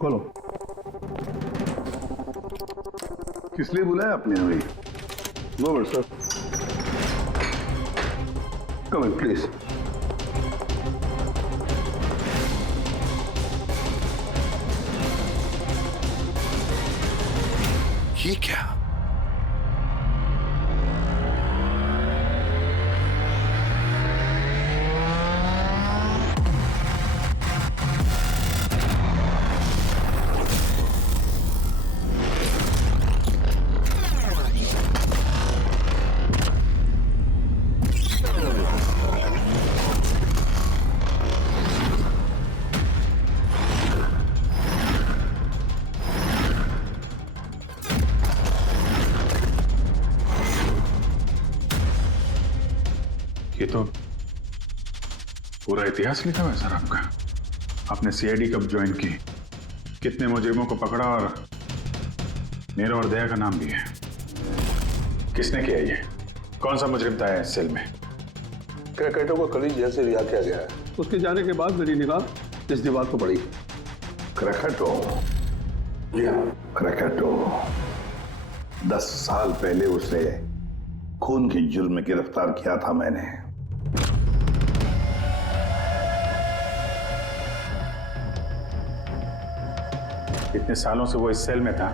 खोलो। किस लिए बुलाया आपने हमें? No but sir, come in please. ये क्या? ये तो पूरा इतिहास लिखा हुआ है सर आपका। आपने सीआईडी कब ज्वाइन की, कितने मुजरिमों को पकड़ा और नीरव और दया का नाम भी है। किसने किया ये? कौन सा मुजरिम था इस सेल में? क्रैकेटो को कल ही जेल से रिहा किया गया है। उसके जाने के बाद मेरी निगाह इस दीवार को पड़ी। क्रैकेटो, जी हाँ क्रैकेटो। 10 साल पहले उसे खून के जुर्म में गिरफ्तार किया था मैंने। इतने सालों से वो इस सेल में था,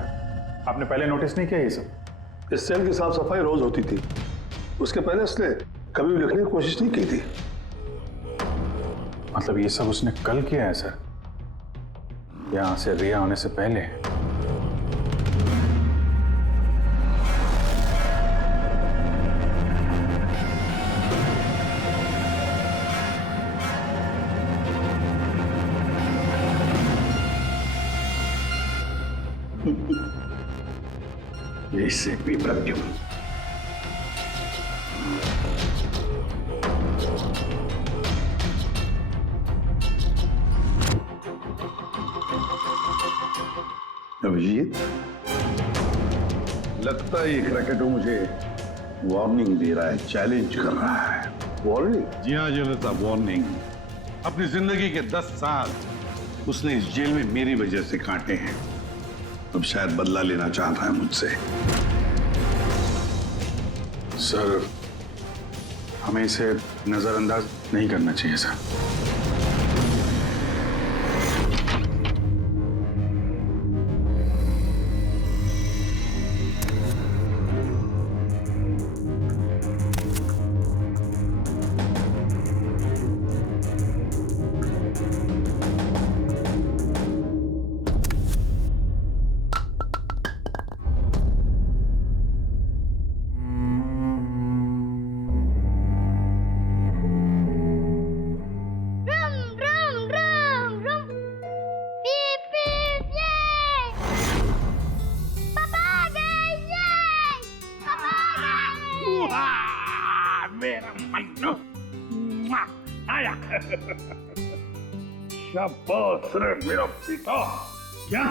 आपने पहले नोटिस नहीं किया ये सब? इस सेल की साफ सफाई रोज होती थी, उसके पहले उसने कभी भी लिखने की कोशिश नहीं की थी। मतलब ये सब उसने कल किया है सर, यहां से रिहा होने से पहले? इससे भी प्रज्ञा। अभिजीत, लगता है ये क्रैकेटो मुझे वार्निंग दे रहा है, चैलेंज कर रहा है। वार्निंग? जी हाँ जनता, वार्निंग। अपनी जिंदगी के 10 साल उसने इस जेल में मेरी वजह से काटे हैं। अब शायद बदला लेना चाहता है मुझसे। सर, हमें इसे नजरअंदाज नहीं करना चाहिए सर। मेरा मन्नू आया। शाबाश रे मेरा पिता। क्या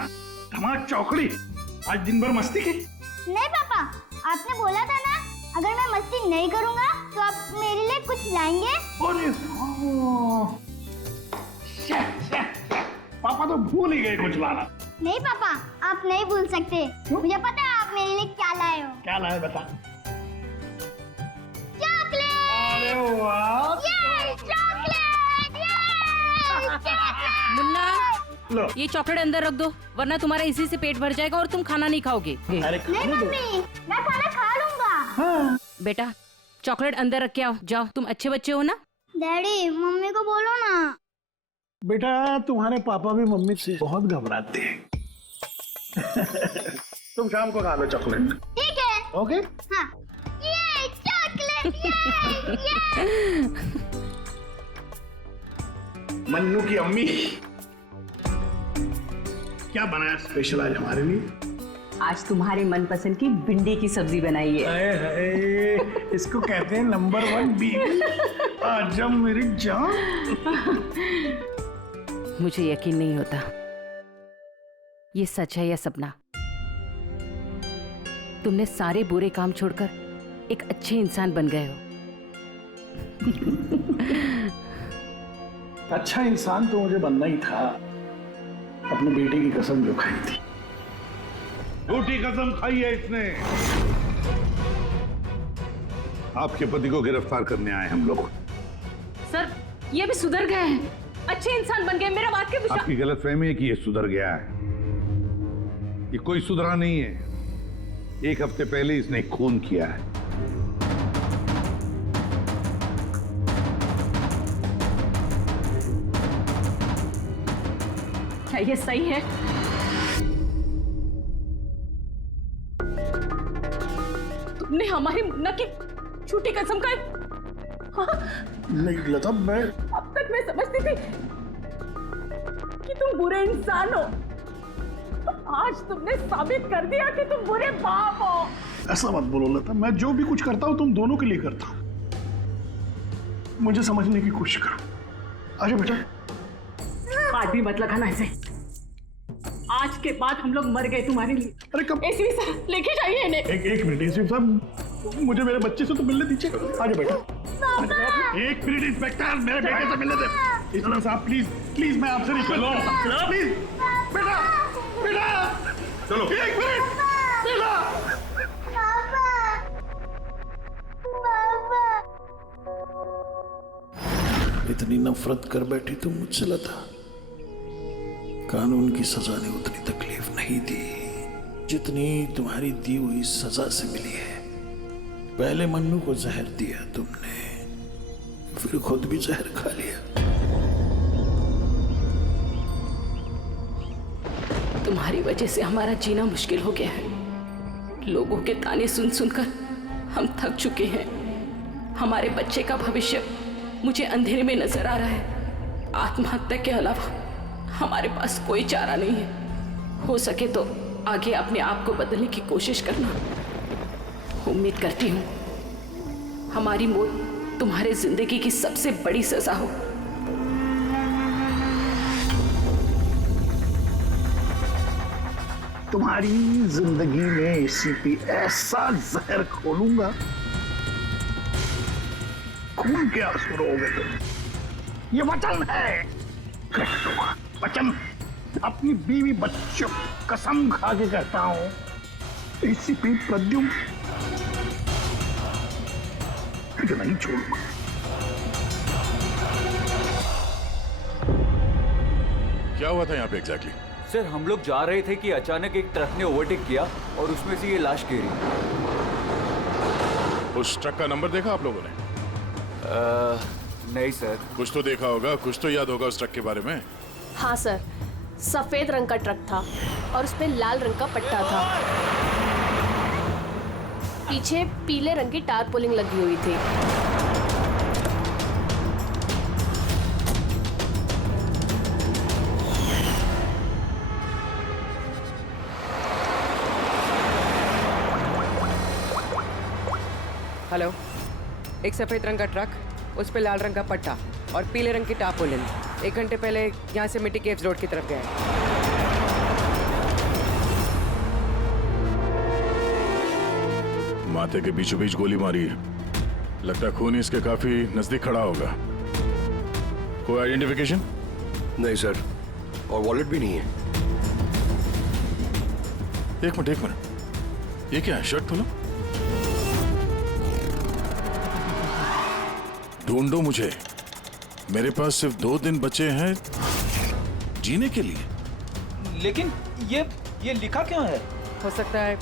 धमाल चौकड़ी, आज दिन भर मस्ती की? नहीं पापा, आपने बोला था ना अगर मैं मस्ती नहीं करूंगा तो आप मेरे लिए कुछ लाएंगे। अरे पापा तो भूल ही गए कुछ लाना। नहीं पापा, आप नहीं भूल सकते। मुझे पता है आप मेरे लिए क्या लाए हो। क्या लाए बता। चॉकलेट। अरे वाह, ये चॉकलेट, ये मुन्ना, ये चॉकलेट अंदर रख दो, वरना तुम्हारा इसी से पेट भर जाएगा और तुम खाना नहीं खाओगे। अरे नहीं मम्मी, मैं खाना खा लूंगा। बेटा, चॉकलेट अंदर रख के आओ। जाओ, तुम अच्छे बच्चे हो ना। डैडी, मम्मी को बोलो ना। बेटा, तुम्हारे पापा भी मम्मी से बहुत घबराते हैं। तुम शाम को खा लो चॉकलेट। ठीक है। ओके। हाँ। ये चॉकलेट, ये। मन्नू की अम्मी, क्या बनाया स्पेशल आज हमारे लिए? आज तुम्हारे मनपसंद की भिंडी की सब्जी बनाई है। हाय हाय, इसको कहते हैं नंबर 1 बीवी। आज जब मेरी जान। मुझे यकीन नहीं होता ये सच है या सपना। तुमने सारे बुरे काम छोड़कर एक अच्छे इंसान बन गए हो। अच्छा इंसान तो मुझे बनना ही था। अपने बेटे की कसम जो खाई थी। झूठी कसम खाई है इसने। आपके पति को गिरफ्तार करने आए हम लोग। सर ये भी सुधर गए हैं, अच्छे इंसान बन गए, मेरा बात के विश्वास। आपकी गलतफहमी है कि ये सुधर गया है। ये कोई सुधरा नहीं है। 1 हफ्ते पहले इसने खून किया है। क्या ये सही है? तुमने हमारी मुन्ना की झूठी कसम का नहीं लता, मैं अब तक मैं समझती थी कि तुम बुरे इंसान हो। आज तुमने साबित कर दिया कि तुम बुरे बाप हो। ऐसा मत बोलो लता, मैं जो भी कुछ करता हूं तुम दोनों के लिए करता हूं। मुझे समझने की कोशिश करो। आजा बेटा। हाथ भी मत लगाना ऐसे। आज के बाद हम लोग मर गए तुम्हारे लिए। अरे कब? एसपी सर लेके जाइए इन्हें। एक मिनट एसपी साहब, मुझे मेरे बच्चे से तो मिलने दीजिए। आजा बेटा। 1 मिनट इंस्पेक्टर, मेरे बेटे से मिलने दे। एसपी साहब प्लीज प्लीज, मैं आपसे नहीं चलो प्लीज। बेटा बेटा चलो 1 मिनट बेटा। इतनी नफरत कर बैठी तुम मुझसे लता। कानून की सजा ने उतनी तकलीफ नहीं दी जितनी तुम्हारी दी हुई सजा से मिली है। पहले मन्नू को जहर दिया तुमने, फिर खुद भी जहर खा लिया। तुम्हारी वजह से हमारा जीना मुश्किल हो गया है। लोगों के ताने सुन सुनकर हम थक चुके हैं। हमारे बच्चे का भविष्य मुझे अंधेरे में नजर आ रहा है। आत्महत्या के अलावा हमारे पास कोई चारा नहीं है। हो सके तो आगे अपने आप को बदलने की कोशिश करना। उम्मीद करती हूँ हमारी मौत तुम्हारे जिंदगी की सबसे बड़ी सजा हो। तुम्हारी जिंदगी में एसीपी ऐसा जहर खोलूंगा, खून के आंसू रोगे तुम। ये वचन है, वचन। अपनी बीवी बच्चों कसम खा के कहता हूं, एसीपी प्रद्युम्न तुझे नहीं छोड़ूंगा। क्या हुआ था यहाँ पे एग्जैक्टली? सर हम लोग जा रहे थे कि अचानक एक ट्रक ने ओवरटेक किया और उसमें से ये लाश गिरी। उस ट्रक का नंबर देखा आप लोगों ने? नहीं सर। कुछ तो देखा होगा, कुछ तो याद होगा उस ट्रक के बारे में। हाँ सर, सफेद रंग का ट्रक था और उस पे लाल रंग का पट्टा था। पीछे पीले रंग की टारपोलिंग लगी हुई थी। हेलो, एक सफेद रंग का ट्रक, उस पे लाल रंग का पट्टा और पीले रंग की टारपोलिन 1 घंटे पहले यहाँ से मिट्टी केव्स रोड की तरफ गए। माथे के बीचों बीच गोली मारी है। लगता है खून इसके काफी नजदीक खड़ा होगा। कोई आइडेंटिफिकेशन? नहीं सर, और वॉलेट भी नहीं है। एक मिनट, ये क्या है? शर्ट खोलो, ढूंढो मुझे। मेरे पास सिर्फ 2 दिन बचे हैं जीने के लिए। लेकिन ये लिखा क्यों है? हो सकता है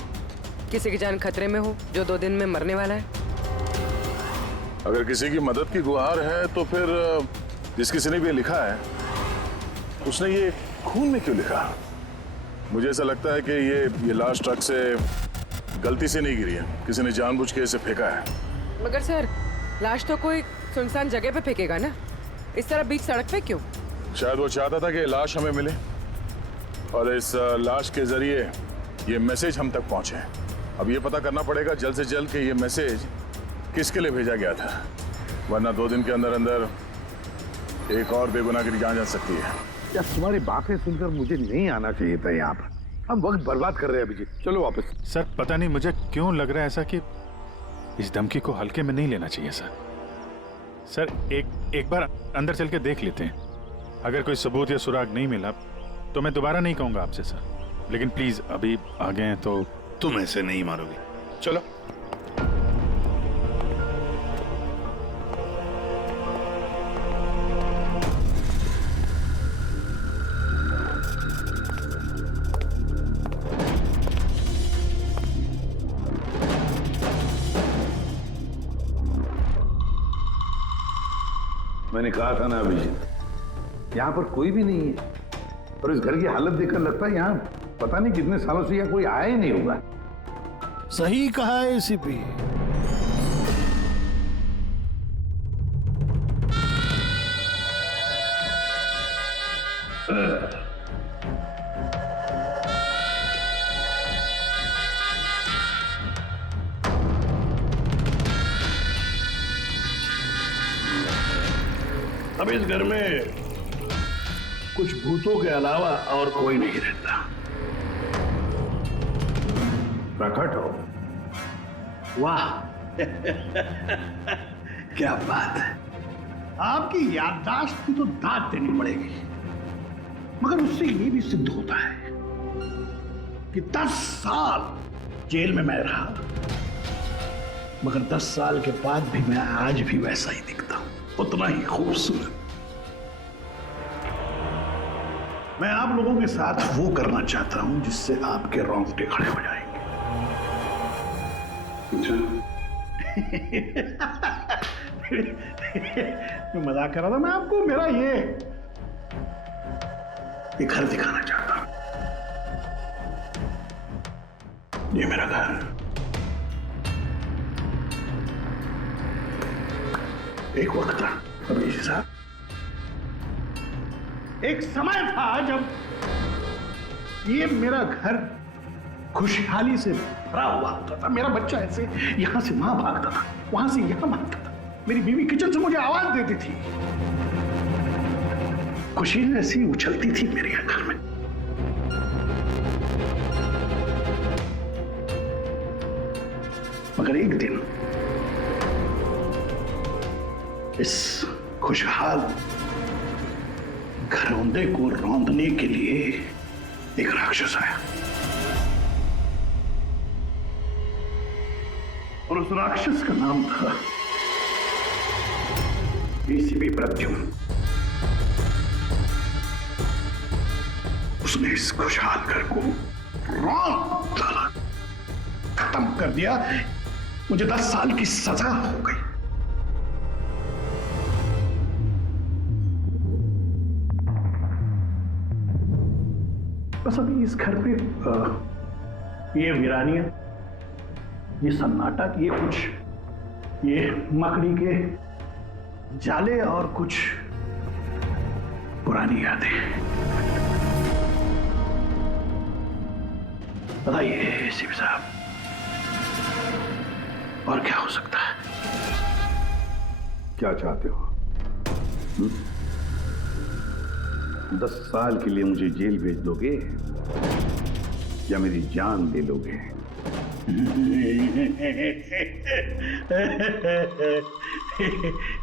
किसी की जान खतरे में हो जो 2 दिन में मरने वाला है। अगर किसी की मदद की गुहार है तो फिर जिस किसी ने भी ये लिखा है उसने ये खून में क्यों लिखा? मुझे ऐसा लगता है कि ये लाश ट्रक से गलती से नहीं गिरी है, किसी ने जानबूझ के इसे फेंका है। मगर सर, लाश तो कोई सुनसान जगह पे फेंकेगा ना, इस तरह बीच सड़क पे क्यों? शायद वो चाहता था कि लाश हमें मिले और इस लाश के जरिए ये मैसेज हम तक पहुंचे। अब ये पता करना पड़ेगा जल्द से जल्द कि ये मैसेज किसके लिए भेजा गया था, वरना 2 दिन के अंदर अंदर एक और बेगुनाह की जान जा सकती है। यार तुम्हारी बातें सुनकर मुझे नहीं आना चाहिए था यहाँ पर। हम वक्त बर्बाद कर रहे हैं अभिजीत, चलो वापस। सर पता नहीं मुझे क्यों लग रहा है ऐसा कि इस धमकी को हल्के में नहीं लेना चाहिए सर। सर एक बार अंदर चल के देख लेते हैं, अगर कोई सबूत या सुराग नहीं मिला तो मैं दोबारा नहीं कहूंगा आपसे सर, लेकिन प्लीज अभी आ गए हैं तो। तुम ऐसे नहीं मारोगे, चलो। मैंने कहा था ना अभिजीत, यहाँ पर कोई भी नहीं है, और इस घर की हालत देखकर लगता है यहाँ पता नहीं कितने सालों से यहाँ कोई आया ही नहीं होगा। सही कहा है एसीपी। अब इस घर में कुछ भूतों के अलावा और कोई नहीं रहता। प्रकट हो। वाह क्या बात है। आपकी याददाश्त की तो दाद देनी पड़ेगी, मगर उससे ये भी सिद्ध होता है कि 10 साल जेल में मैं रहा, मगर 10 साल के बाद भी मैं आज भी वैसा ही दिखता हूं, उतना ही खूबसूरत। मैं आप लोगों के साथ वो करना चाहता हूं जिससे आपके रोंगटे खड़े हो जाएंगे। मैं मजाक कर रहा था। मैं आपको मेरा ये घर दिखाना चाहता हूं। ये मेरा घर, एक वक्त था अभिजीत साहब, एक समय था जब ये मेरा घर खुशहाली से भरा हुआ होता था। मेरा बच्चा ऐसे यहां से वहां भागता था, वहां से यहां भागता था। मेरी बीवी किचन से मुझे आवाज देती थी, खुशी ऐसी उछलती थी मेरे घर में। मगर एक दिन इस खुशहाल घरौंदे को रौंदने के लिए एक राक्षस आया, और उस राक्षस का नाम था एसीपी प्रद्युम्न। उसने इस खुशहाल घर को रौंद डाला, खत्म कर दिया। मुझे 10 साल की सजा हो गई। बस अभी इस घर पे ये वीरानियां, ये सन्नाटा, ये कुछ ये मकड़ी के जाले और कुछ पुरानी यादें। बताइए एसीपी साहब, और क्या हो सकता है? क्या चाहते हो? 10 साल के लिए मुझे जेल भेज दोगे या मेरी जान ले लोगे?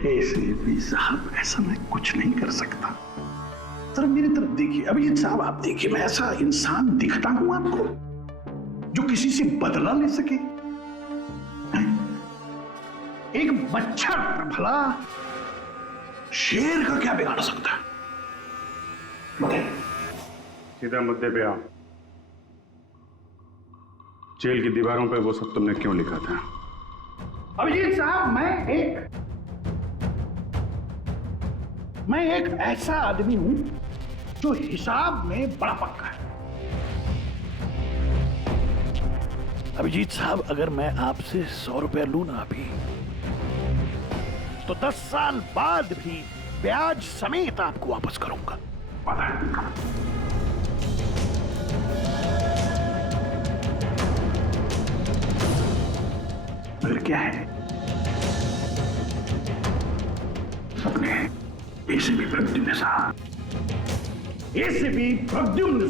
एसीपी साहब, ऐसा मैं कुछ नहीं कर सकता। सर मेरी तरफ देखिए। अभिजीत साहब आप देखिए, मैं ऐसा इंसान दिखता हूं आपको जो किसी से बदला ले सके? एक बच्चा भला शेर का क्या बिगाड़ सकता है? सीधा मुद्दे पे आओ। जेल की दीवारों पे वो सब तुमने क्यों लिखा था? अभिजीत साहब, मैं एक ऐसा आदमी हूं जो हिसाब में बड़ा पक्का है। अभिजीत साहब, अगर मैं आपसे 100 रुपया लूं ना अभी, तो 10 साल बाद भी ब्याज समेत आपको वापस करूंगा। पता है? मगर क्या है, अपने एसीपी प्रद्युम्न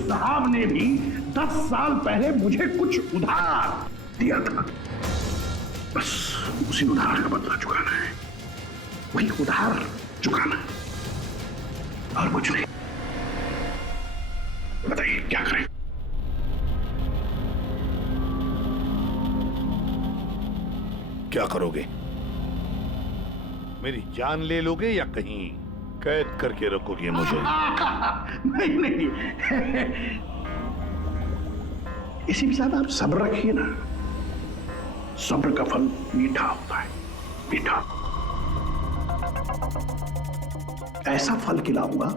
साहब ने भी 10 साल पहले मुझे कुछ उधार दिया था। बस उसी उधार का बदला चुकाना है, वही उधार चुकाना, और कुछ नहीं। करोगे? मेरी जान ले लोगे या कहीं कैद करके रखोगे मुझे? नहीं नहीं, इसी के साथ आप सब्र रखिए ना, सब्र का फल मीठा होता है, मीठा। ऐसा फल खिलाऊंगा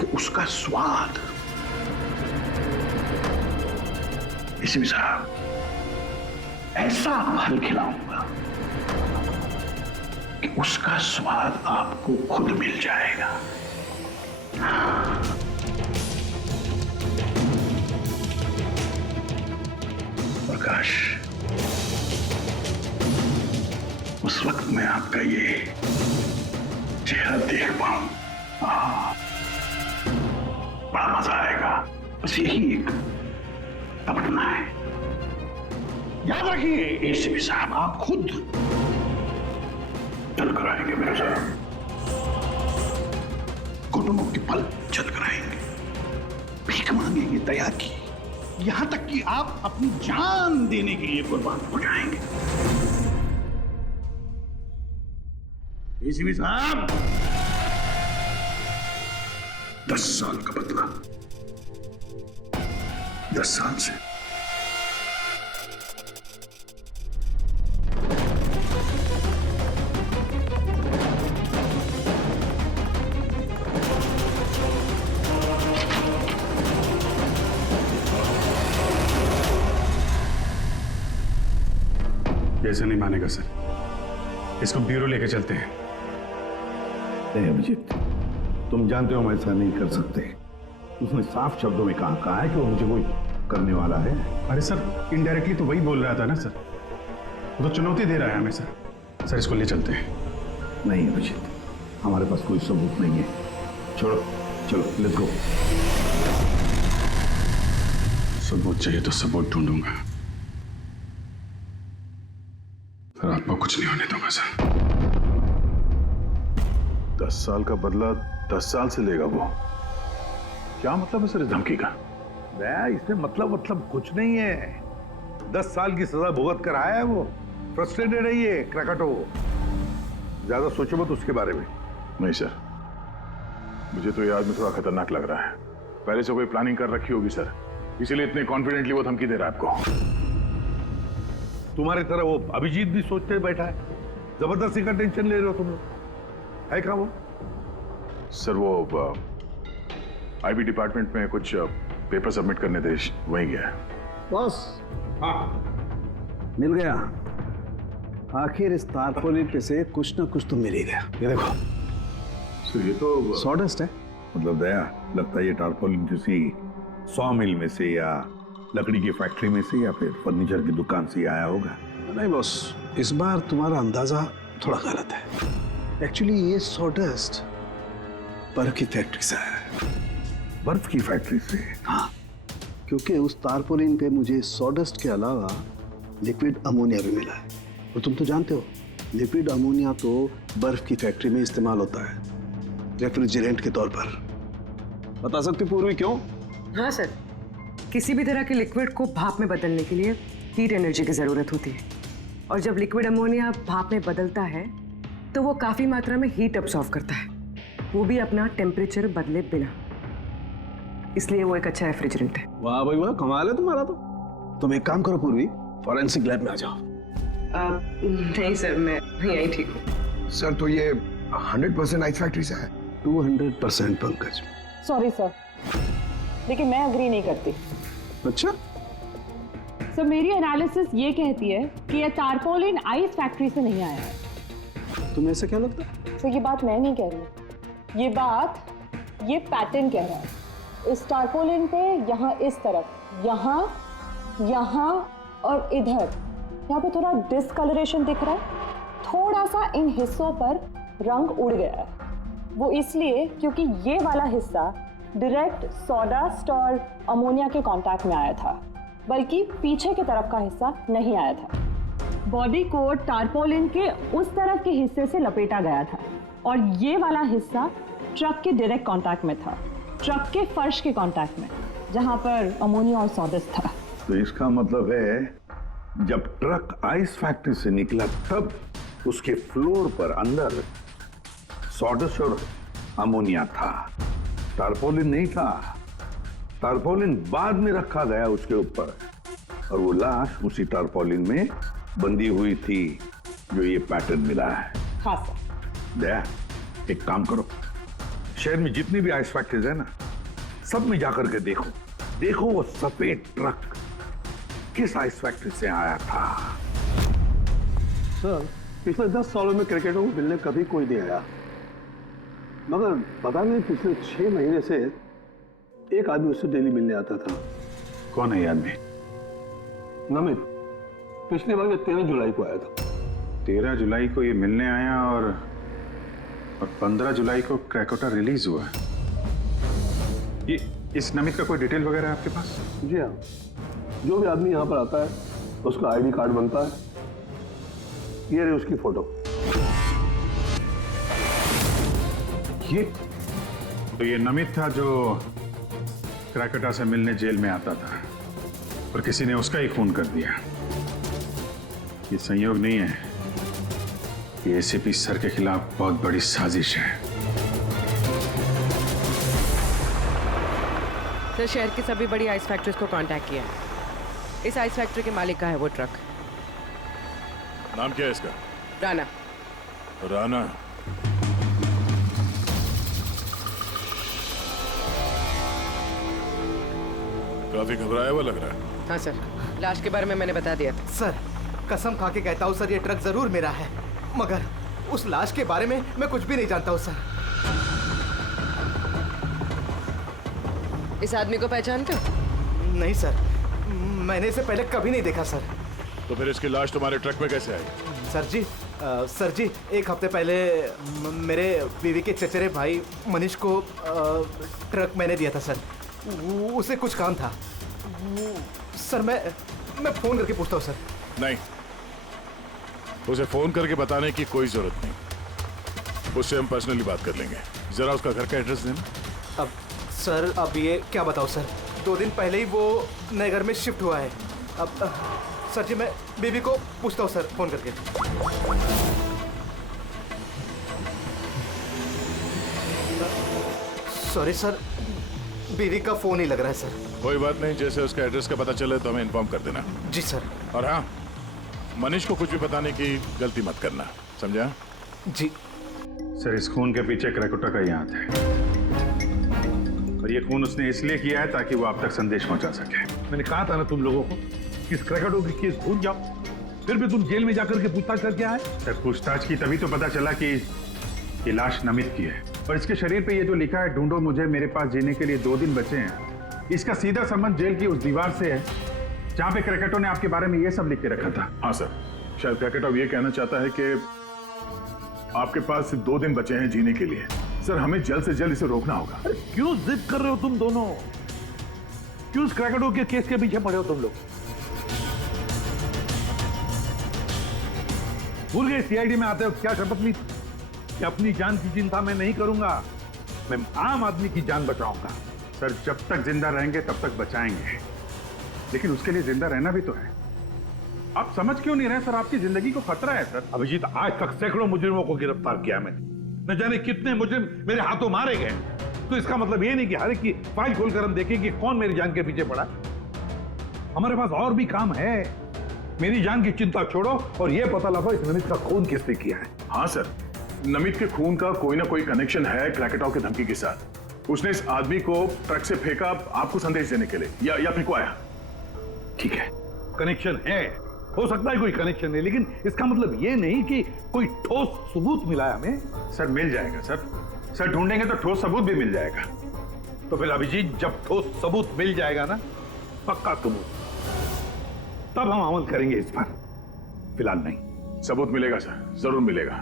कि उसका स्वाद, इसी के साथ ऐसा फल खिलाऊंगा कि उसका स्वाद आपको खुद मिल जाएगा। प्रकाश, उस वक्त मैं आपका ये चेहरा देख पाऊं, बड़ा मजा आएगा। बस यही एक तमन्ना है। याद रखिए एसीपी साहब, आप खुद चल कर आएंगे मेरे साथ, घुटनों के पल चल कर आएंगे, भीख मांगेंगे दया की, यहां तक कि आप अपनी जान देने के लिए कुर्बान हो जाएंगे। एसीपी साहब, 10 साल का बदला, 10 साल से। ऐसे नहीं मानेगा सर, इसको ब्यूरो लेके चलते हैं। नहीं अभिजीत, तुम जानते हो हम ऐसा नहीं कर सकते। उसने साफ शब्दों में कहा है कि वो मुझे कोई करने वाला है। अरे सर, इनडायरेक्टली तो वही बोल रहा था ना सर, वो तो चुनौती दे रहा है हमें सर। सर इसको ले चलते हैं। नहीं अभिजीत, हमारे पास कोई सबूत नहीं है, छोड़ो, चलो लेट्स गो। सबूत चाहिए तो सबूत ढूंढूंगा, सर आपको कुछ नहीं होने दूंगा सर। 10 साल का बदला 10 साल से लेगा वो? क्या मतलब है सर इस धमकी का? इसमें मतलब कुछ नहीं है। 10 साल की सजा भुगत कर आया है वो, फ्रस्ट्रेटेड है ये क्रैकाटो। ज्यादा सोचो मत उसके बारे में। नहीं सर, मुझे तो ये आदमी थोड़ा खतरनाक लग रहा है। पहले से कोई प्लानिंग कर रखी होगी सर, इसीलिए इतने कॉन्फिडेंटली वो धमकी दे रहा है आपको। तुम्हारी तरह वो अभिजीत भी सोचते बैठा है, जबरदस्ती का टेंशन ले रहे हो तुम लोग, है क्या वो? सर वो आईबी डिपार्टमेंट में कुछ पेपर सबमिट करने थे, वहीं गया है। बॉस, हाँ मिल गया। आखिर इस तारपोलिन पे से कुछ ना कुछ तो मिल ही गया। ये देखो सर, ये तो सॉडस्ट है। मतलब दया, लगता है ये टारपोलिन किसी सॉ मिल में से या लकड़ी की फैक्ट्री में से या फिर फर्नीचर की दुकान से आया होगा। नहीं बॉस, इस बार तुम्हारा अंदाजा थोड़ा गलत है। एक्चुअली ये सॉडस्ट बर्फ की फैक्ट्री से है। बर्फ की फैक्ट्री से? हाँ, क्योंकि उस तारपोलिन पे मुझे सॉडस्ट के अलावा लिक्विड अमोनिया भी मिला है। और तुम तो जानते हो, लिक्विड अमोनिया तो बर्फ की फैक्ट्री में इस्तेमाल होता है रेफ्रिजरेंट के तौर पर। बता सकते पूर्वी क्यों? हाँ सर, किसी भी तरह के लिक्विड को भाप में बदलने के लिए हीट एनर्जी की ज़रूरत होती है, और जब लिक्विड अमोनिया भाप में बदलता है तो वो काफ़ी मात्रा में हीट अब्सॉर्ब करता है, वो भी अपना टेम्परेचर बदले बिना। इसलिए वो एक अच्छा रेफ्रिजरेंट है। वाह भाई वाह, कमाल है तुम्हारा। तो तुम एक काम करो पूर्वी, फॉरेंसिक लैब में आ जाओ। नहीं सर, मैं यहीं ठीक हूँ। सर तो ये 100% आइस फैक्ट्री से है? 200% पंकज। सॉरी सर, लेकिन मैं अग्री नहीं करती। अच्छा? सर मेरी एनालिसिस ये कहती है कि ये तारपोलिन आइस फैक्ट्री से नहीं आया है। तुम्हें ऐसा क्या लगता है? सर ये बात मैं नहीं कह रही, ये बात ये पैटर्न कह रहा है। इस तारपोलिन पे यहाँ इस तरफ, यहाँ, यहाँ और इधर, यहाँ पे थोड़ा डिसकलरेशन दिख रहा है। थोड़ा सा इन हिस्सों पर रंग उड़ गया है। वो इसलिए क्योंकि ये वाला हिस्सा डायरेक्ट सॉडास्ट और अमोनिया के कांटेक्ट में आया था, बल्कि पीछे की तरफ का हिस्सा नहीं आया था। बॉडी को टारपोलिन के उस तरफ के हिस्से से लपेटा गया था और ये वाला हिस्सा ट्रक के डायरेक्ट कांटेक्ट में था, ट्रक के फर्श के कांटेक्ट में, जहां पर अमोनिया और सॉडस्ट था। तो इसका मतलब है जब ट्रक आइस फैक्ट्री से निकला तब उसके फ्लोर पर अंदर सॉडस्ट और अमोनिया था, टारपोलिन नहीं था। टारपोलिन बाद में रखा गया उसके ऊपर और वो लाश उसी टारपोलिन में बंधी हुई थी जो ये पैटर्न मिला है। हाँ सर। दया, एक काम करो, शहर में जितनी भी आइस फैक्ट्रीज है ना, सब में जाकर के देखो वो सफेद ट्रक किस आइस फैक्ट्री से आया था। सर, पिछले 10 सालों में क्रिकेटरों को मिलने कभी कोई नहीं आया, मगर पता नहीं पिछले 6 महीने से एक आदमी उससे डेली मिलने आता था। कौन है ये आदमी? नमित, पिछले बार ये 13 जुलाई को आया था। 13 जुलाई को ये मिलने आया और 15 जुलाई को क्रैकोटा रिलीज हुआ। ये इस नमित का कोई डिटेल वगैरह है आपके पास? जी हाँ, जो भी आदमी यहाँ पर आता है उसका आईडी कार्ड बनता है। ये रही उसकी फोटो। ये नमित था जो क्रैकोटा से मिलने जेल में आता था और किसी ने उसका ही खून कर दिया। ये संयोग नहीं है, ये एसीपी सर के खिलाफ बहुत बड़ी साजिश है। सर, शहर की सभी बड़ी आइस फैक्ट्रीज को कांटेक्ट किया है। इस आइस फैक्ट्री के मालिक का है वो ट्रक। नाम क्या है इसका? राणा। राणा? काफी घबराया हुआ लग रहा है। हाँ सर, लाश के बारे में मैंने बता दिया था। सर, कसम खा के कहता हूँ सर, ये ट्रक जरूर मेरा है, मगर उस लाश के बारे में मैं कुछ भी नहीं जानता हूँ सर। इस आदमी को पहचानते हो? नहीं सर, मैंने इसे पहले कभी नहीं देखा सर। तो फिर इसकी लाश तुम्हारे ट्रक में कैसे आई? सर जी, एक हफ्ते पहले मेरे बीवी के चचेरे भाई मनीष को ट्रक मैंने दिया था सर। उसे कुछ काम था सर। मैं फोन करके पूछता हूँ सर। नहीं, उसे फोन करके बताने की कोई जरूरत नहीं, उससे हम पर्सनली बात कर लेंगे। जरा उसका घर का एड्रेस देना। अब सर, अब ये क्या बताऊँ सर, 2 दिन पहले ही वो नए घर में शिफ्ट हुआ है। अब सर जी, मैं बीवी को पूछता हूँ सर फोन करके। सॉरी सर, बीवी का फोन ही लग रहा है सर। कोई बात नहीं, जैसे उसका एड्रेस का पता चले तो हमें इन्फॉर्म कर देना। जी सर। और हाँ, मनीष को कुछ भी बताने की गलती मत करना, समझा? जी सर, इस खून के पीछे क्रैकोटा का ही हाथ है और ये खून उसने इसलिए किया है ताकि वो आप तक संदेश पहुंचा सके। मैंने कहा था ना तुम लोगों को कि इस क्रैकोटा की केस भूल जाओ, फिर भी तुम जेल में जाकर के पूछताछ करके आए। सर, पूछताछ की तभी तो पता चला कि ये लाश नमित की है और इसके शरीर पे ये जो लिखा है, ढूंढो मुझे, मेरे पास जीने के लिए 2 दिन बचे हैं, इसका सीधा संबंध जेल की उस दीवार से है जहां पे क्रैकेटो ने आपके बारे में ये सब लिख के रखा था। हाँ सर, शायद क्रैकेटो ये कहना चाहता है कि आपके पास सिर्फ 2 दिन बचे हैं जीने के लिए। सर, हमें जल्द से जल्द इसे रोकना होगा। क्यों जिद कर रहे हो तुम दोनों? क्यों इस क्रैकोटा के केस के पीछे पड़े हो तुम लोग? भूल गए सीआईडी में आते हो क्या शपथ ली कि अपनी जान की चिंता मैं नहीं करूंगा, मैं आम आदमी की जान बचाऊंगा। सर, जब तक जिंदा रहेंगे तब तक बचाएंगे, लेकिन उसके लिए जिंदा रहना भी तो है। आप समझ क्यों नहीं रहे सर? आपकी जिंदगी को खतरा है सर। अभिजीत, आज तक सैकड़ों मुजरिमों को गिरफ्तार किया मैंने, न जाने कितने मुजरिम मेरे हाथों मारे गए। तो इसका मतलब ये नहीं कि हर एक की फाइल खोलकर हम देखें कि कौन मेरी जान के पीछे पड़ा। हमारे पास और भी काम है। मेरी जान की चिंता छोड़ो और ये पता लगाओ इस नमित का खून किसने किया है। हाँ सर, नमित के खून का कोई ना कोई कनेक्शन है क्रैकेटो की धमकी के साथ। उसने इस आदमी को ट्रक से फेंका आपको संदेश देने के लिए, या फेंकवाया। ठीक है, कनेक्शन है, हो सकता है कोई कनेक्शन है, लेकिन इसका मतलब ये नहीं कि कोई ठोस सबूत मिला है हमें। सर, मिल जाएगा सर। सर, ढूंढेंगे तो ठोस सबूत भी मिल जाएगा। तो फिर अभिजीत, जब ठोस सबूत मिल जाएगा ना, पक्का सबूत, तब हम अमल करेंगे इस पर, फिलहाल नहीं। सबूत मिलेगा सर, जरूर मिलेगा,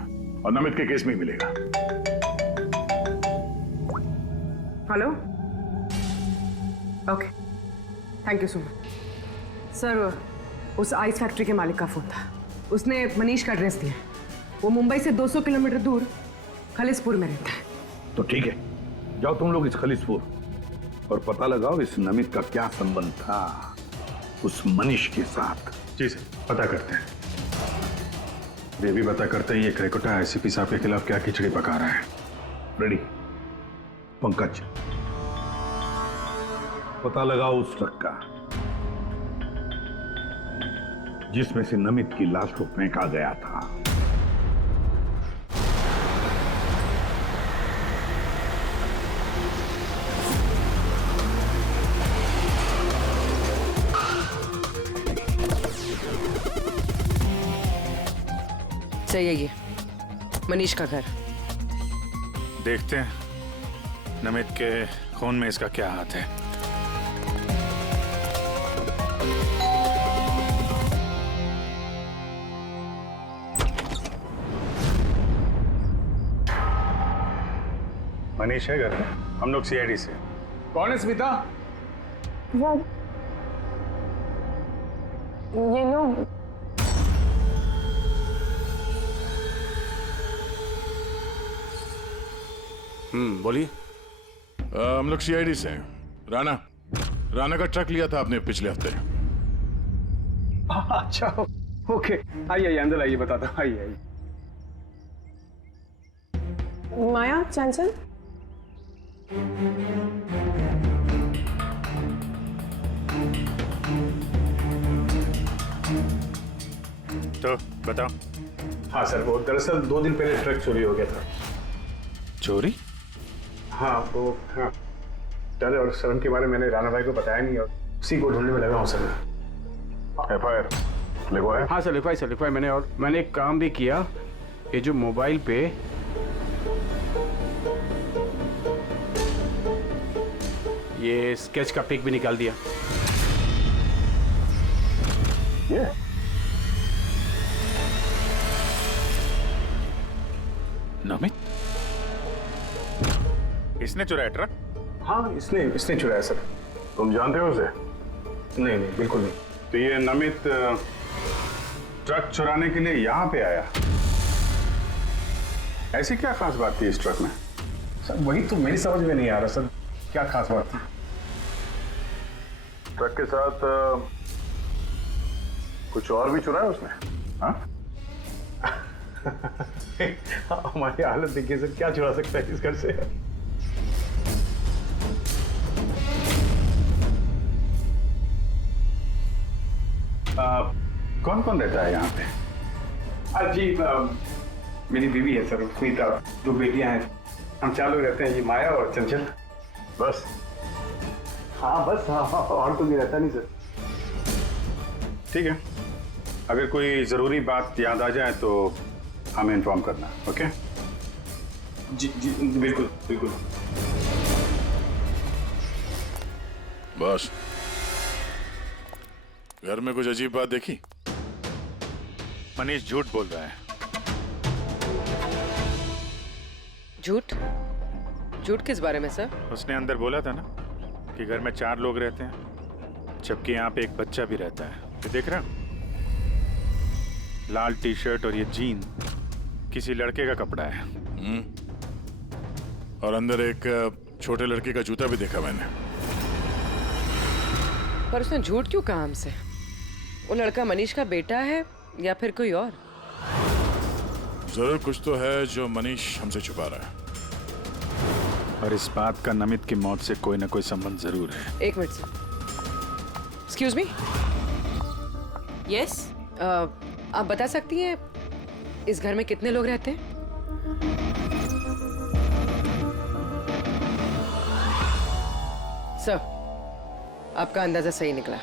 और नमित के केस में ही मिलेगा। Hello, okay, thank you so much. Sir, उस आइस फैक्ट्री के मालिक का फोन था, उसने मनीष का एड्रेस दिया। वो मुंबई से 200 किलोमीटर दूर खलिसपुर में रहता है। तो ठीक है, जाओ तुम लोग इस खलिसपुर और पता लगाओ इस नमित का क्या संबंध था उस मनीष के साथ। जी सर। पता करते हैं। बेबी पता करते हैं ये क्रेकोटा आईसीपी साहब के खिलाफ क्या खिचड़ी पका रहा है। रेडी। पंकज, पता लगाओ उस ट्रक का जिसमें से नमित की लाश को फेंका गया था। सही है ये मनीष का घर। देखते हैं नमित के खून में इसका क्या हाथ है। मनीष है घर में, हम लोग सीआईडी से। कौन है स्मिता? ये लोग बोलिए। हम लोग सीआईडी से हैं। राणा का ट्रक लिया था आपने पिछले हफ्ते। अच्छा, ओके, आइए अंदर आइए, बताता हूँ, आइए आइए। माया, चंचल, तो बताओ। हाँ सर, वो दरअसल 2 दिन पहले ट्रक चोरी हो गया था। चोरी? हाँ वो, हाँ डर और शर्म के बारे में मैंने राणा भाई को बताया नहीं और उसी को ढूंढने में लगा हूँ सर। एफआईआर लिखवाया? हाँ सर, लिखवाई मैंने, और मैंने एक काम भी किया। ये जो मोबाइल पे ये स्केच का पिक भी निकाल दिया। ये नमित इसने चुराया ट्रक? हाँ, इसने चुराया सर। तुम जानते हो उसे? नहीं, बिल्कुल नहीं। तो ये नमित ट्रक चुराने के लिए यहाँ पे आया। ऐसी क्या खास बात थी इस ट्रक में? सर वही तो मेरी समझ में नहीं आ रहा सर, क्या खास बात थी? ट्रक के साथ कुछ और भी चुराया उसने? हाँ? हमारी हालत देखिए सर, क्या चुरा सकता है इस घर से? कौन कौन रहता है यहाँ पे? जी मेरी बीवी है सर, स्मिता, 2 बेटियां हैं। हम 4 लोग रहते हैं, ये माया और चंचल। बस? हाँ बस, हाँ, और तो भी रहता नहीं सर। ठीक है, अगर कोई जरूरी बात याद आ जाए तो हमें इन्फॉर्म करना। ओके? जी बिल्कुल बिल्कुल। बस घर में कुछ अजीब बात देखी? मनीष झूठ बोल रहा है। झूठ किस बारे में सर? उसने अंदर बोला था ना कि घर में 4 लोग रहते हैं, जबकि यहाँ पे एक बच्चा भी रहता है। ये देख रहा? लाल टी-शर्ट और ये जीन किसी लड़के का कपड़ा है। और अंदर एक छोटे लड़के का जूता भी देखा मैंने। पर उसने झूठ क्यों कहा हमसे? वो लड़का मनीष का बेटा है या फिर कोई और? जरूर कुछ तो है जो मनीष हमसे छुपा रहा है। और इस बात का नमित की मौत से कोई ना कोई संबंध जरूर है। 1 minute sir. Excuse me. Yes, आप बता सकती हैं इस घर में कितने लोग रहते हैं? सर, आपका अंदाजा सही निकला।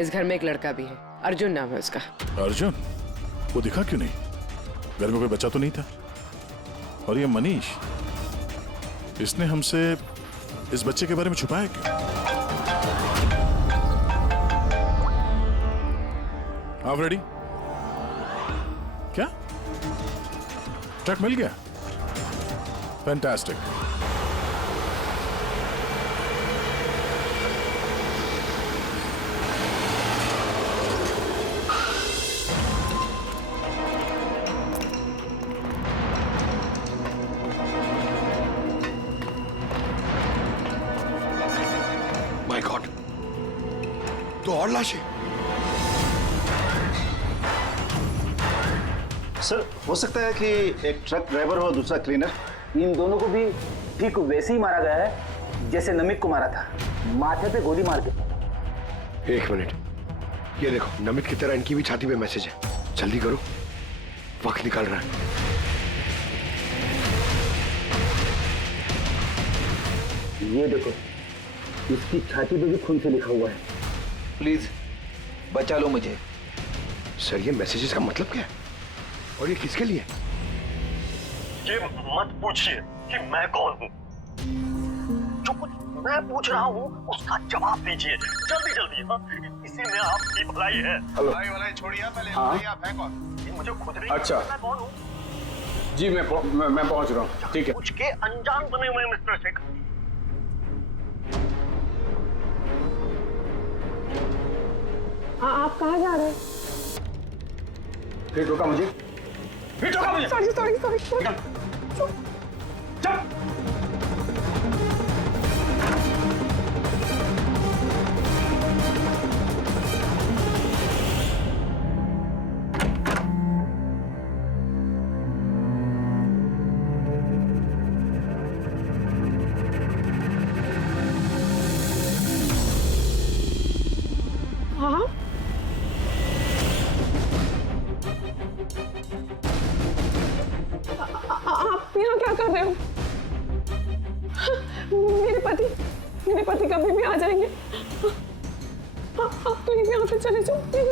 इस घर में एक लड़का भी है, अर्जुन नाम है उसका। अर्जुन? वो दिखा क्यों नहीं? घर में कोई बच्चा तो नहीं था? और ये मनीष, इसने हमसे इस बच्चे के बारे में छुपाया क्यों? आप रेडी? क्या ट्रक मिल गया? फैंटास्टिक। माय गॉड, 2 और लाशें। सर हो सकता है कि एक ट्रक ड्राइवर और दूसरा क्लीनर। इन दोनों को भी ठीक वैसे ही मारा गया है जैसे नमित को मारा था, माथे पे गोली मार के। एक मिनट, ये देखो नमित की तरह इनकी भी छाती पे मैसेज है। जल्दी करो, वक्त निकल रहा है। ये देखो, इसकी छाती पे भी खून से लिखा हुआ है। प्लीज बचा लो मुझे। सर ये मैसेजेस का मतलब क्या है और ये किसके लिए? ये मत पूछिए कि मैं कौन हूँ। जो कुछ मैं पूछ रहा हूँ उसका जवाब दीजिए जल्दी जल्दी। हाँ, इसी में आपकी भलाई है। भलाई छोड़िए पहले। आप हैं कौन? ये मुझे खुद नहीं अच्छा। मैं कौन हूँ? जी मैं पहुंच रहा हूँ। ठीक है। पूछ के अनजान बने हुए मिस्टर शेखर। आप कहाँ जा रहे हैं? फिर रोका मुझे। सॉरी। हाँ आप यहाँ क्या कर रहे हो? मेरे पति कभी भी आ जाएंगे। आप प्लीज यहाँ से चले जाओ प्लीज।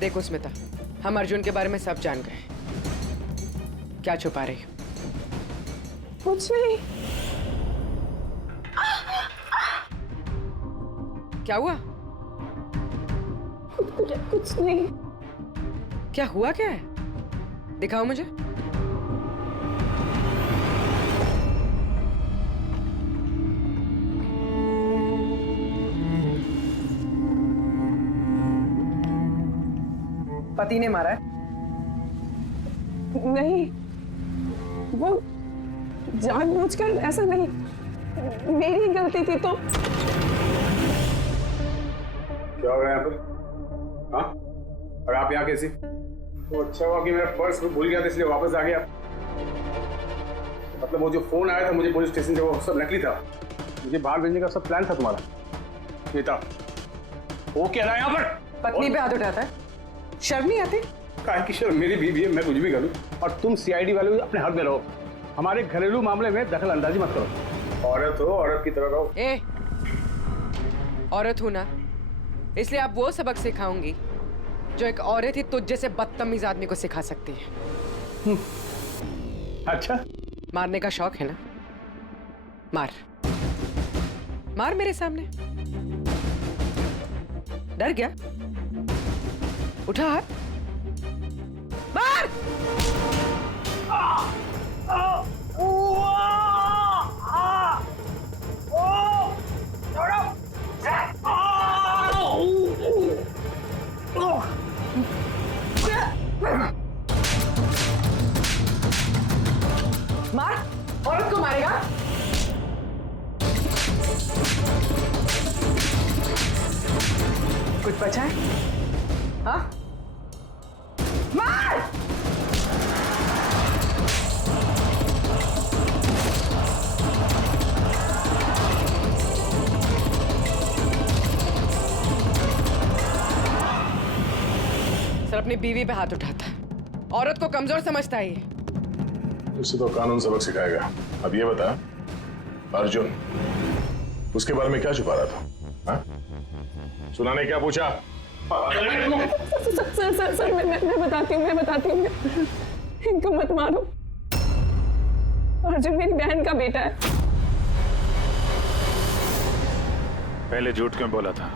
देखो स्मिता, हम अर्जुन के बारे में सब जान गए। क्या छुपा रही? कुछ नहीं। क्या हुआ? कुछ नहीं। क्या हुआ क्या है? दिखाओ मुझे। पति ने मारा है? नहीं, वो जानबूझकर ऐसा नहीं, मेरी गलती थी। तो क्या हो गया यहाँ पर? हाँ? और आप यहाँ कैसे? तो अच्छा हुआ कि मेरा पर्स भूल गया था इसलिए वापस आ गया। मतलब वो जो फोन आया था मुझे पुलिस स्टेशन से, वो सब नकली था। मुझे बाहर भेजने का सब प्लान था तुम्हारा। ये था वो कह रहा है यहाँ पर पत्नी पे हाथ उठाता है, शर्म नहीं आती? काहे की शर्म? मेरी बीवी है, मैं कुछ भी करूँ। और तुम सीआईडी वाले अपने हक में रहो, हमारे घरेलू मामले में दखल अंदाजी मत करो। औरत हो, औरत की तरह रहो। ए, औरत हूं ना, इसलिए आप वो सबक सिखाऊंगी जो एक औरत ही तुझ जैसे बदतमीज आदमी को सिखा सकती है। अच्छा, मारने का शौक है ना? मार मार मेरे सामने। डर गया? उठा हाथ, मार। मार, औरत को मारेगा? कुछ बचा है? हाँ? मार! सर अपनी बीवी पे हाथ उठाता है, औरत को कमजोर समझता है ये। उसे तो कानून सबक सिखाएगा। अब ये बता, अर्जुन उसके बारे में क्या छुपा रहा था? हाँ? सुना ने क्या पूछा? सर मैं बताती हूँ। इनको मत मारो। अर्जुन मेरी बहन का बेटा है। पहले झूठ क्यों बोला था?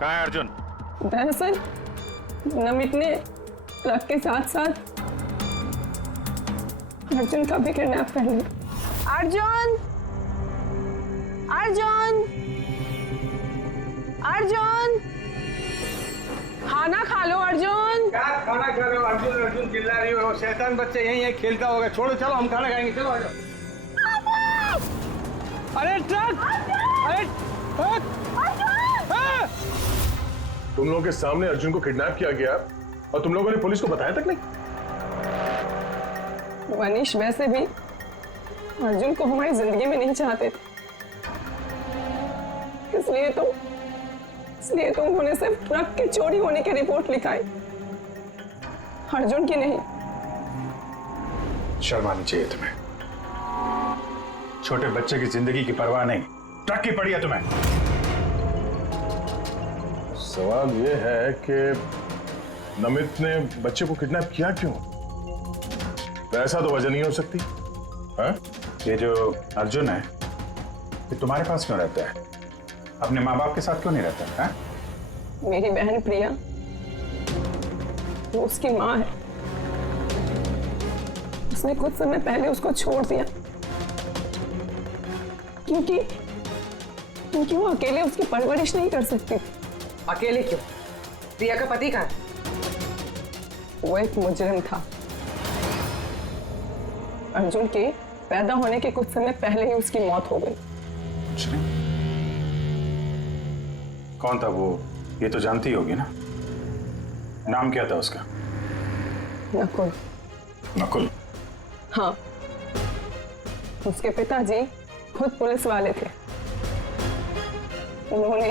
कहाँ है अर्जुन? दरअसल नमित ने ट्रक के साथ साथ अर्जुन का भी किडनैप कर लिया। अर्जुन! खाना खा लो अर्जुन। क्या खाना खा रहे हो? अर्जुन चिल्ला रही हो। शैतान बच्चे यहीं खेलता होगा। छोड़ो, चलो हम खाना खाएंगे। चलो अरे ट्रक! अरे तुम लोगों के सामने अर्जुन को किडनैप किया गया और तुम लोगों ने पुलिस को बताया तक नहीं? मनीष वैसे भी अर्जुन को हमारी जिंदगी में नहीं चाहते थे, इसलिए तो उन्होंने सिर्फ ट्रक के चोरी होने की रिपोर्ट लिखाई, अर्जुन की नहीं। शर्म आनी चाहिए तुम्हें। छोटे बच्चे की जिंदगी की परवाह नहीं, ट्रक की पड़ी है तुम्हें। सवाल ये है कि नमित ने बच्चे को किडनैप किया क्यों? ऐसा तो वजह नहीं हो सकती। हाँ? ये जो अर्जुन है ये तुम्हारे पास क्यों रहता है? अपने माँ बाप के साथ क्यों नहीं रहता है? मेरी बहन प्रिया वो उसकी माँ है, उसने कुछ समय पहले उसको छोड़ दिया क्योंकि वो अकेले उसकी परवरिश नहीं कर सकती। अकेले क्यों? प्रिया का पति कहाँ है? वो एक मुजरिम था। अर्जुन के पैदा होने के कुछ समय पहले ही उसकी मौत हो गई। कौन था वो? ये तो जानती होगी ना। नाम क्या था उसका? नकुल। नकुल? हाँ, उसके पिताजी खुद पुलिस वाले थे। उन्होंने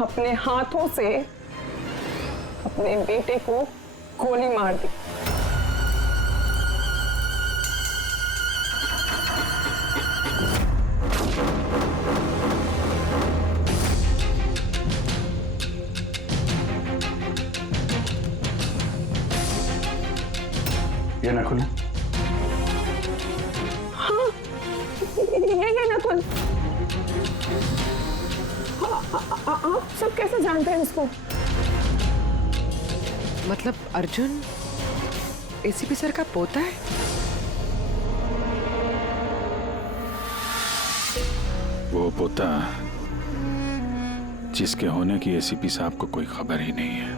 अपने हाथों से अपने बेटे को गोली मार दी। ये नकुल? हाँ, ये नकुल। आप सब कैसे जानते हैं उसको? मतलब अर्जुन एसीपी सर का पोता है? वो पोता जिसके होने की एसीपी साहब को कोई खबर ही नहीं है।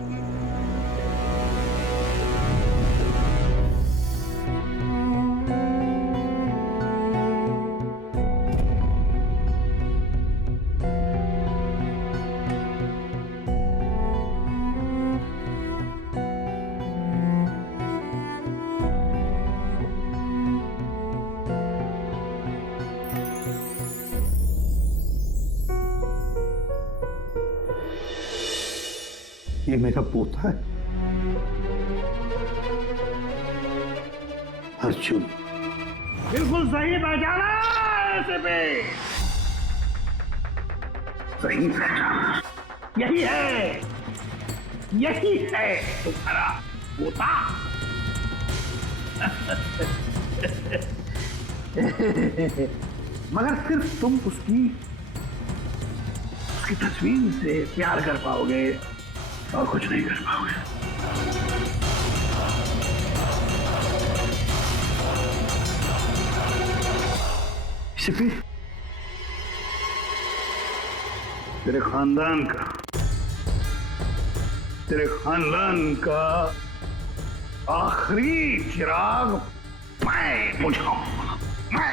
ये मेरा पोता है अर्जुन। बिल्कुल सही पहचाना एसीपी। सही पहचाना। यही है तुम्हारा पोता। मगर सिर्फ तुम उसकी तस्वीर से प्यार कर पाओगे और कुछ नहीं कर पाओगे। सिर्फ तेरे खानदान का आखिरी चिराग मैं बुझाऊंगा। मैं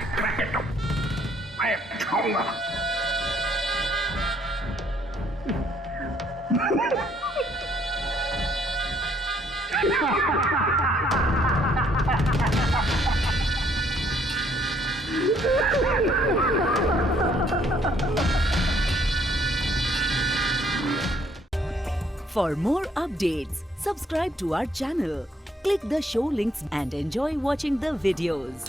बुझाऊंगा। For more updates, subscribe to our channel, click the show links and enjoy watching the videos.